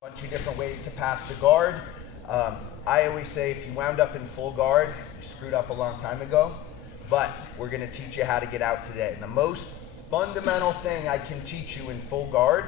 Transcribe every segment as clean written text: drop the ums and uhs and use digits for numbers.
Bunch of different ways to pass the guard. I always say if you wound up in full guard, you screwed up a long time ago, but we're going to teach you how to get out today. And the most fundamental thing I can teach you in full guard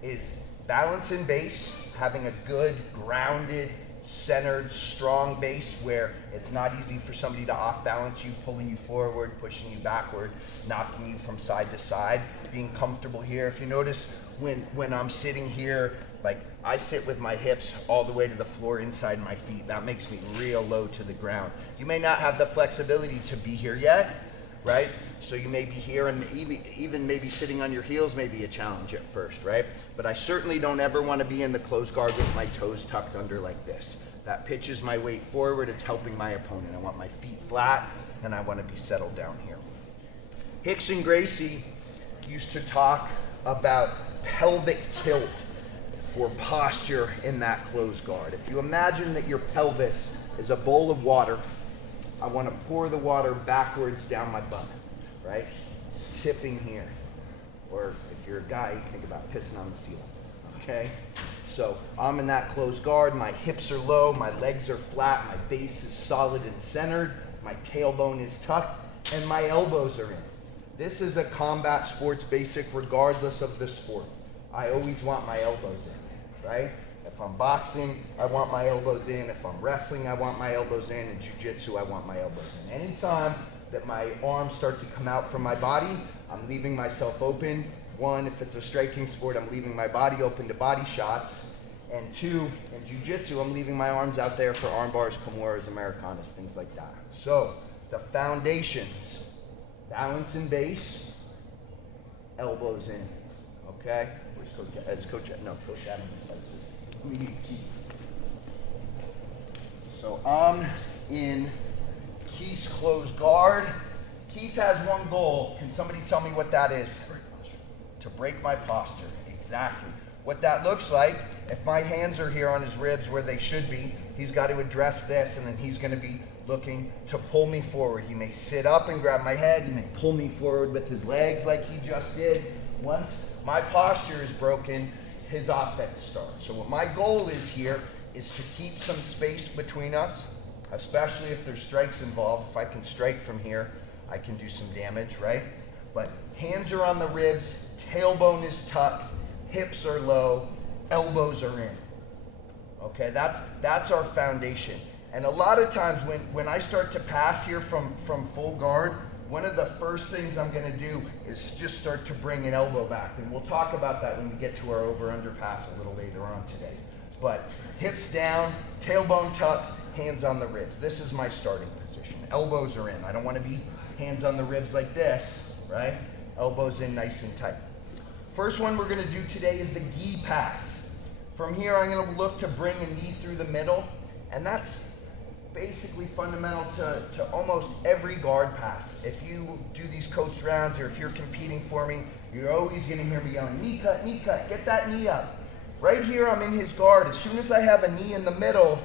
is balance in base, having a good, grounded, centered, strong base where it's not easy for somebody to off balance you, pulling you forward, pushing you backward, knocking you from side to side, being comfortable here. If you notice when I'm sitting here, like I sit with my hips all the way to the floor inside my feet. That makes me real low to the ground. You may not have the flexibility to be here yet, right? So you may be here, and even maybe sitting on your heels may be a challenge at first, right? But I certainly don't ever want to be in the closed guard with my toes tucked under like this. That pitches my weight forward. It's helping my opponent. I want my feet flat, and I want to be settled down here. Hicks and Gracie used to talk about pelvic tilt for posture in that closed guard. If you imagine that your pelvis is a bowl of water, I want to pour the water backwards down my butt, right? Tipping here. Or if you're a guy, you think about pissing on the ceiling, okay? So I'm in that closed guard, my hips are low, my legs are flat, my base is solid and centered, my tailbone is tucked, and my elbows are in. This is a combat sports basic regardless of the sport. I always want my elbows in, right? If I'm boxing, I want my elbows in. If I'm wrestling, I want my elbows in. In jiu-jitsu, I want my elbows in. Anytime that my arms start to come out from my body, I'm leaving myself open. One, if it's a striking sport, I'm leaving my body open to body shots. And two, in jiu-jitsu, I'm leaving my arms out there for arm bars, kimuras, Americanas, things like that. So, the foundations, balance in base, elbows in, okay? Coach Adam. So I'm in Keith's closed guard. Keith has one goal. Can somebody tell me what that is? To break my posture. Exactly. What that looks like, if my hands are here on his ribs where they should be, he's got to address this, and then he's going to be looking to pull me forward. He may sit up and grab my head. He may pull me forward with his legs like he just did. Once my posture is broken, his offense starts. So what my goal is here is to keep some space between us, especially if there's strikes involved. If I can strike from here, I can do some damage, right? But hands are on the ribs, tailbone is tucked, hips are low, elbows are in. Okay, that's our foundation. And a lot of times when I start to pass here from full guard, one of the first things I'm going to do is just start to bring an elbow back. And we'll talk about that when we get to our over-under pass a little later on today. But hips down, tailbone tucked, hands on the ribs. This is my starting position. Elbows are in. I don't want to be hands on the ribs like this, right? Elbows in nice and tight. First one we're going to do today is the gi pass. From here, I'm going to look to bring a knee through the middle, and that's basically fundamental to almost every guard pass. If you do these coach rounds or if you're competing for me, you're always going to hear me yelling, knee cut, get that knee up. Right here, I'm in his guard. As soon as I have a knee in the middle,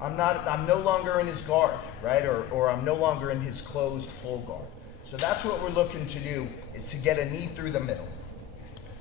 I'm no longer in his guard, right? Or I'm no longer in his closed full guard. So that's what we're looking to do, is to get a knee through the middle.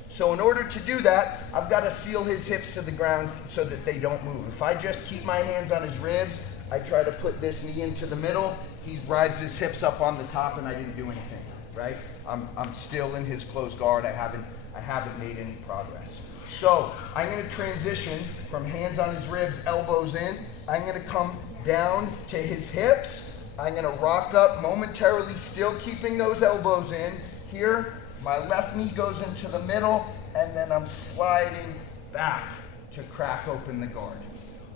So in order to do that, I've got to seal his hips to the ground so that they don't move. If I just keep my hands on his ribs, I try to put this knee into the middle, he rides his hips up on the top, and I didn't do anything, right? I'm still in his closed guard. I haven't made any progress. So I'm going to transition from hands on his ribs, elbows in. I'm going to come down to his hips. I'm going to rock up momentarily, still keeping those elbows in. Here, my left knee goes into the middle, and then I'm sliding back to crack open the guard.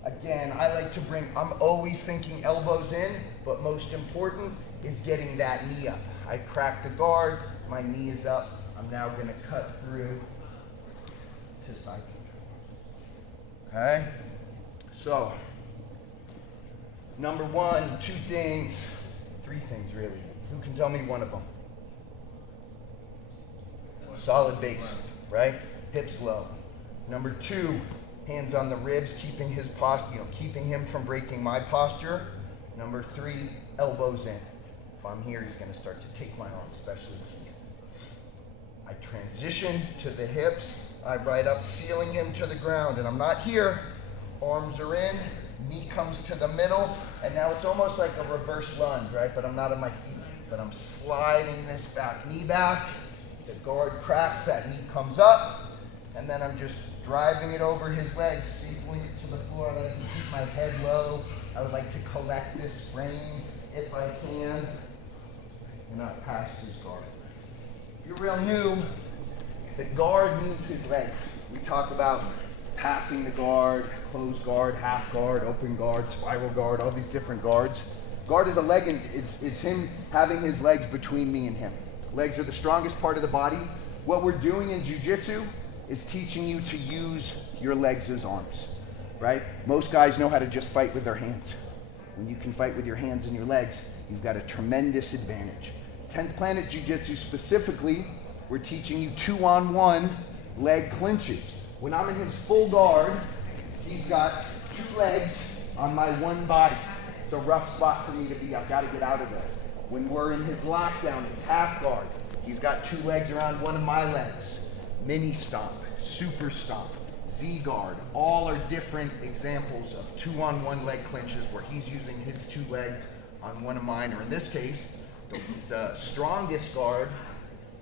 Again, I like to I'm always thinking elbows in, but most important is getting that knee up. I crack the guard, my knee is up. I'm now going to cut through to side control. Okay? So, number one, three things really. Who can tell me one of them? Solid base, right? Hips low. Number two, hands on the ribs, keeping his posture, keeping him from breaking my posture. Number three, elbows in. If I'm here, he's going to start to take my arm, especially Keith. I transition to the hips, I ride up, sealing him to the ground, and I'm not here. Arms are in, knee comes to the middle, and now it's almost like a reverse lunge, right? But I'm not on my feet, but I'm sliding this back, knee back. The guard cracks, that knee comes up, and then I'm just driving it over his legs, stapling it to the floor. I like to keep my head low. I would like to collect this frame if I can, and not past his guard. If you're real new, the guard needs his legs. We talk about passing the guard, closed guard, half guard, open guard, spiral guard, all these different guards. Guard is a leg, and it's him having his legs between me and him. Legs are the strongest part of the body. What we're doing in jiu-jitsu is teaching you to use your legs as arms, right? Most guys know how to just fight with their hands. When you can fight with your hands and your legs, you've got a tremendous advantage. 10th Planet Jiu-Jitsu specifically, we're teaching you 2-on-1 leg clinches. When I'm in his full guard, he's got 2 legs on my one body. It's a rough spot for me to be. I've got to get out of there. When we're in his lockdown, his half guard, he's got 2 legs around one of my legs. Mini stomp, super stomp, Z guard, all are different examples of 2-on-1 leg clinches where he's using his 2 legs on one of mine, or in this case, the strongest guard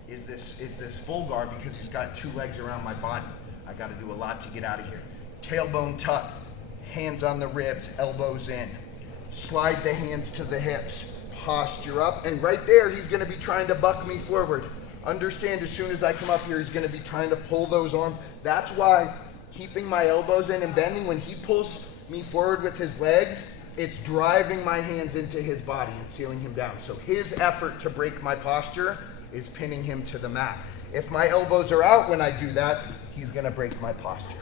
is this full guard because he's got 2 legs around my body. I got to do a lot to get out of here. Tailbone tucked, hands on the ribs, elbows in. Slide the hands to the hips, posture up, and right there he's going to be trying to buck me forward. Understand, as soon as I come up here, he's going to be trying to pull those arms. That's why keeping my elbows in and bending, when he pulls me forward with his legs, it's driving my hands into his body and sealing him down. So his effort to break my posture is pinning him to the mat. If my elbows are out when I do that, he's going to break my posture.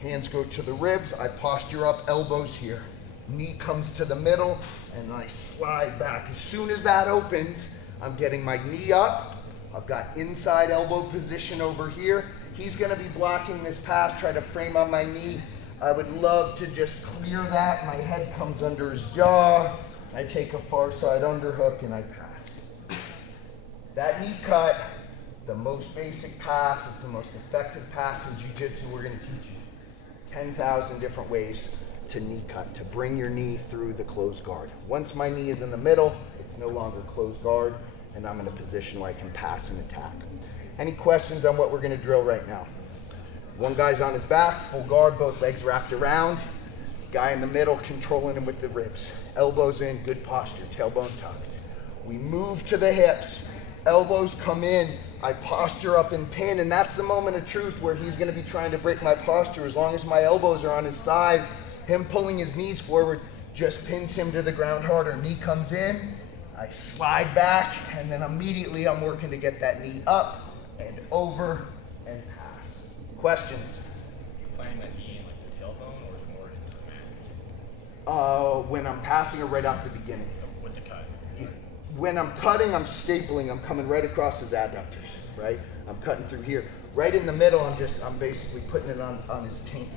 Hands go to the ribs, I posture up, elbows here. Knee comes to the middle, and I slide back. As soon as that opens, I'm getting my knee up. I've got inside elbow position over here. He's going to be blocking this pass, try to frame on my knee. I would love to just clear that. My head comes under his jaw. I take a far side underhook, and I pass. That knee cut, the most basic pass, it's the most effective pass in jiu-jitsu. We're going to teach you 10,000 different ways to knee cut, to bring your knee through the closed guard. Once my knee is in the middle, it's no longer closed guard, and I'm in a position where I can pass and attack. Any questions on what we're going to drill right now? One guy's on his back, full guard, both legs wrapped around. Guy in the middle controlling him with the ribs. Elbows in, good posture, tailbone tucked. We move to the hips, elbows come in, I posture up and pin, and that's the moment of truth where he's going to be trying to break my posture. As long as my elbows are on his thighs, him pulling his knees forward just pins him to the ground harder. Knee comes in, I slide back, and then immediately I'm working to get that knee up and over and pass. Questions? Are you planting that knee in like the tailbone, or is it more into the mat? When I'm passing it right off the beginning. With the cut? When I'm cutting, I'm stapling, I'm coming right across his adductors, right? I'm cutting through here. Right in the middle, I'm basically putting it on his taint,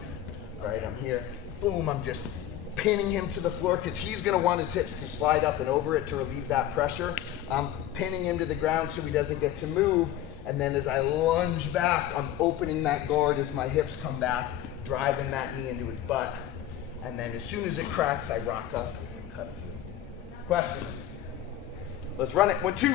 right? I'm here, boom, I'm just pinning him to the floor because he's going to want his hips to slide up and over it to relieve that pressure. I'm pinning him to the ground so he doesn't get to move, and then as I lunge back, I'm opening that guard as my hips come back, driving that knee into his butt, and then as soon as it cracks, I rock up and cut through. Questions? Let's run it. 1, 2.